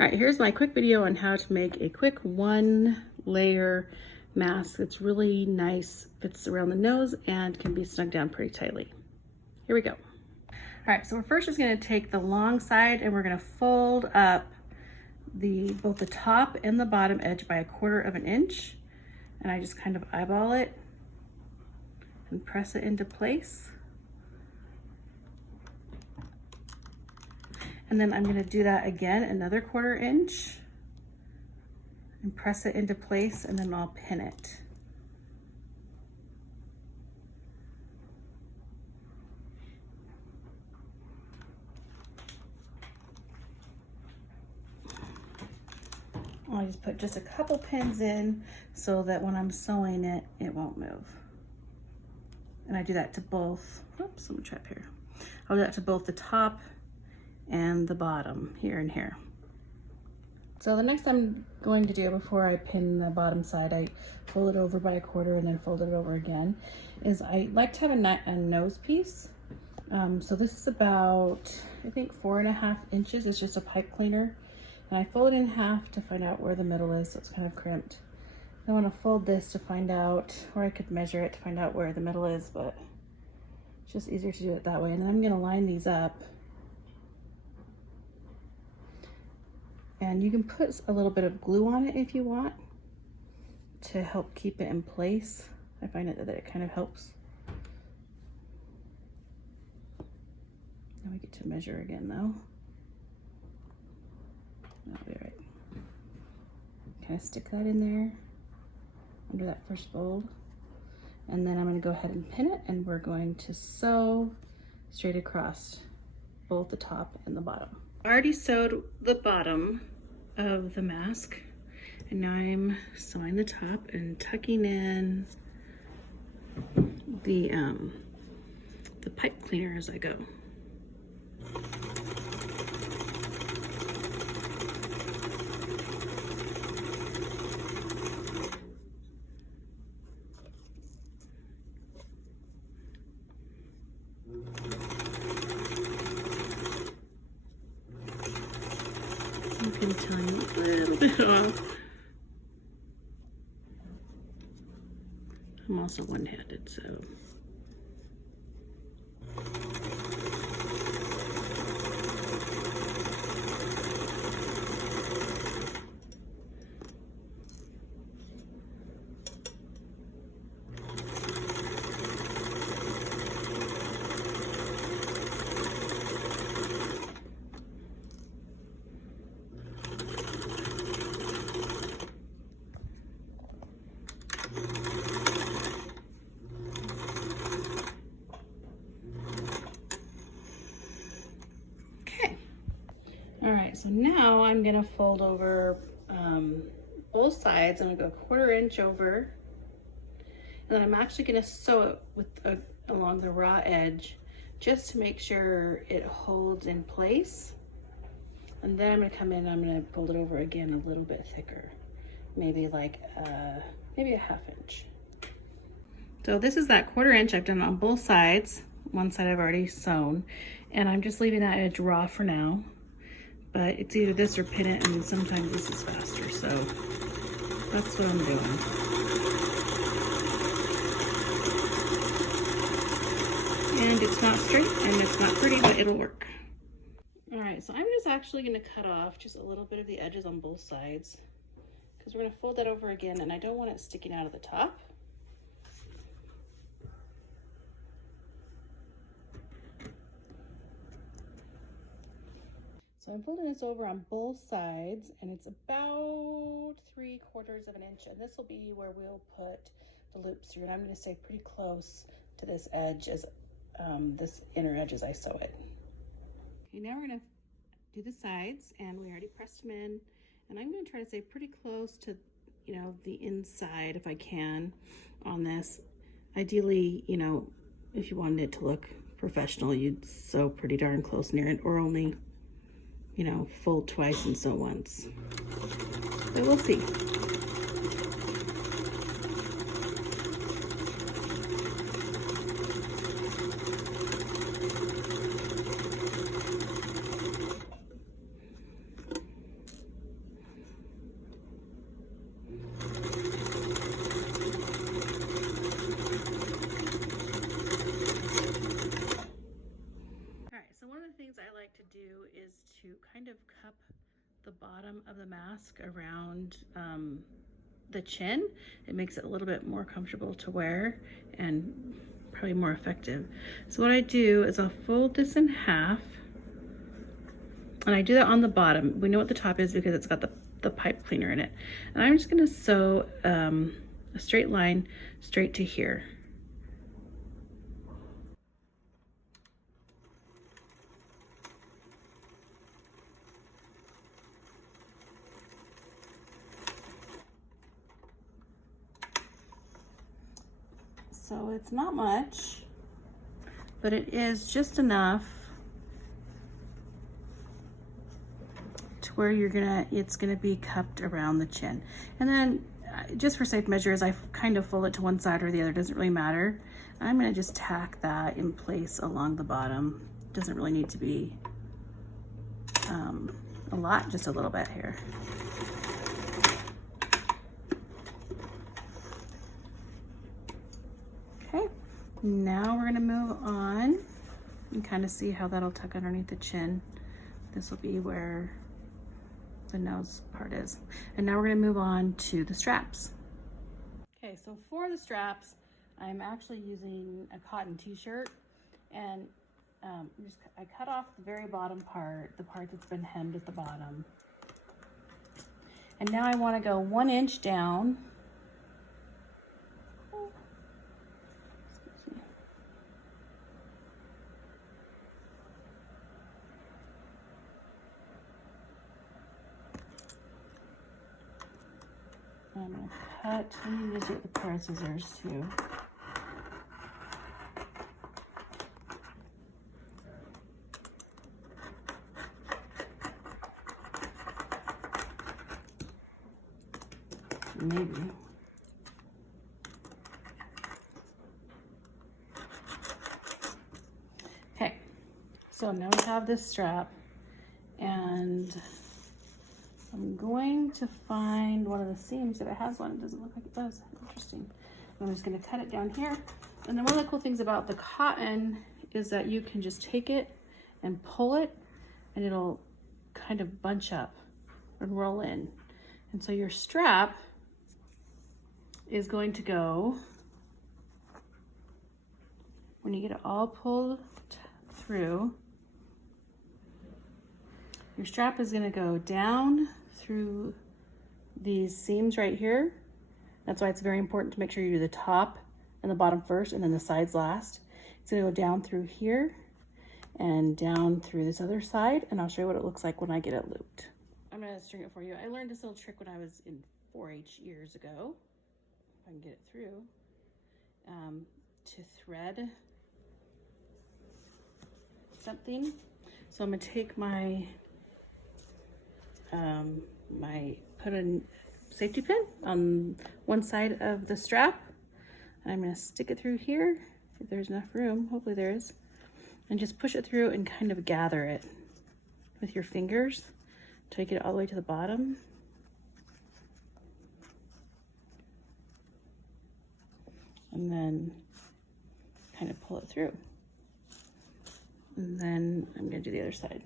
All right, here's my quick video on how to make a quick 1-layer mask that's really nice, fits around the nose, and can be snug down pretty tightly. Here we go. All right, so we're first just gonna take the long side and we're gonna fold up both the top and the bottom edge by 1/4 of an inch. And I just kind of eyeball it and press it into place. And then I'm gonna do that again, another 1/4 inch, and press it into place, and then I'll pin it. I'll just put just a couple pins in so that when I'm sewing it, it won't move. And I do that to both, oops, I'm gonna trap here. I'll do that to both the top and the bottom, here and here. So the next I'm going to do before I pin the bottom side, I fold it over by 1/4 and then fold it over again, is I like to have a nose piece. So this is about, I think 4.5 inches. It's just a pipe cleaner. And I fold it in half to find out where the middle is, so it's kind of crimped. I want to fold this to find out, or I could measure it to find out where the middle is, but it's just easier to do it that way. And then I'm gonna line these up. And you can put a little bit of glue on it if you want to help keep it in place. I find that it kind of helps. Now we get to measure again though. That'll be right. Kind of stick that in there under that first fold. And then I'm going to go ahead and pin it, and we're going to sew straight across both the top and the bottom. I already sewed the bottom of the mask, and now I'm sewing the top and tucking in the pipe cleaner as I go. You can tell me a little bit off. I'm also one-handed, so. All right, so now I'm gonna fold over both sides. I'm gonna go 1/4 inch over, and then I'm actually gonna sew it with along the raw edge just to make sure it holds in place. And then I'm gonna come in and I'm gonna fold it over again a little bit thicker, maybe like maybe a 1/2 inch. So this is that 1/4 inch I've done on both sides. One side I've already sewn, and I'm just leaving that edge raw for now. But it's either this or pin it, and sometimes this is faster, so that's what I'm doing. And it's not straight and it's not pretty, but it'll work. All right, so I'm just actually gonna cut off just a little bit of the edges on both sides, because we're gonna fold that over again, and I don't want it sticking out of the top. So I'm folding this over on both sides, and it's about 3/4 of an inch, and this will be where we'll put the loops through, and I'm going to stay pretty close to this edge, as this inner edge, as I sew it. Okay, now we're going to do the sides, and we already pressed them in, and I'm going to try to stay pretty close to, you know, the inside if I can on this. Ideally, you know, if you wanted it to look professional, you'd sew pretty darn close near it, or only, you know, fold twice and sew once. But we'll see. cup the bottom of the mask around the chin. It makes it a little bit more comfortable to wear and probably more effective. So what I do is I'll fold this in half, and I do that on the bottom. We know what the top is because it's got the pipe cleaner in it. And I'm just gonna sew a straight line straight to here. So it's not much, but it is just enough to where it's gonna be cupped around the chin. And then just for safe measures, I kind of fold it to one side or the other, doesn't really matter. I'm gonna just tack that in place along the bottom. Doesn't really need to be a lot, just a little bit here. Okay, now we're gonna move on and kind of see how that'll tuck underneath the chin. This will be where the nose part is. And now we're gonna move on to the straps. Okay, so for the straps, I'm actually using a cotton t-shirt, and I cut off the very bottom part, the part that's been hemmed at the bottom. And now I wanna go 1 inch down. I'm gonna cut, I need to use it with a pair of scissors too. Maybe. Okay, so now we have this strap, and I'm going to find one of the seams. If it has one, it doesn't look like it does. Interesting. I'm just gonna cut it down here. And then one of the cool things about the cotton is that you can just take it and pull it, and it'll kind of bunch up and roll in. And so your strap is going to go, when you get it all pulled through, your strap is gonna go down through these seams right here. That's why it's very important to make sure you do the top and the bottom first and then the sides last. It's gonna go down through here and down through this other side, and I'll show you what it looks like when I get it looped. I'm gonna string it for you. I learned this little trick when I was in 4-H years ago. If I can get it through, to thread something. So I'm gonna take my put a safety pin on one side of the strap. I'm gonna stick it through here, if there's enough room, hopefully there is, and just push it through and kind of gather it with your fingers till you get it all the way to the bottom. And then kind of pull it through. And then I'm gonna do the other side,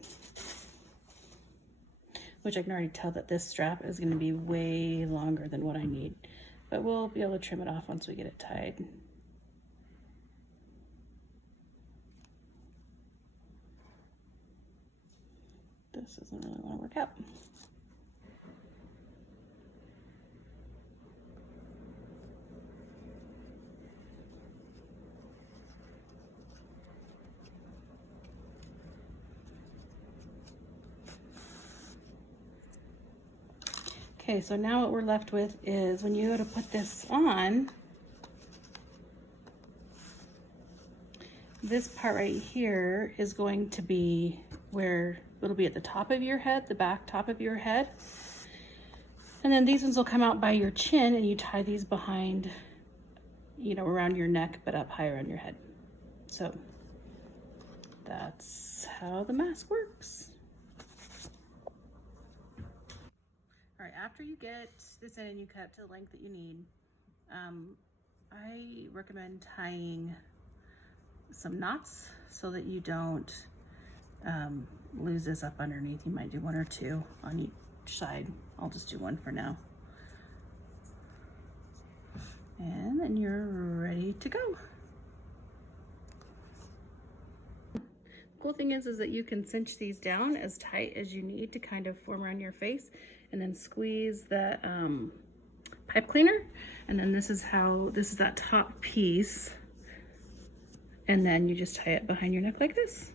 which I can already tell that this strap is gonna be way longer than what I need, but we'll be able to trim it off once we get it tied. This doesn't really wanna work out. Okay, so now what we're left with is when you go to put this on, this part right here is going to be where it'll be at the top of your head, the back top of your head. And then these ones will come out by your chin, and you tie these behind, you know, around your neck, but up higher on your head. So that's how the mask works. All right, after you get this in and you cut to the length that you need, I recommend tying some knots so that you don't loses up underneath. You might do one or two on each side. I'll just do one for now. And then you're ready to go. Cool thing is that you can cinch these down as tight as you need to kind of form around your face, and then squeeze that pipe cleaner. And then this is that top piece, and then you just tie it behind your neck like this.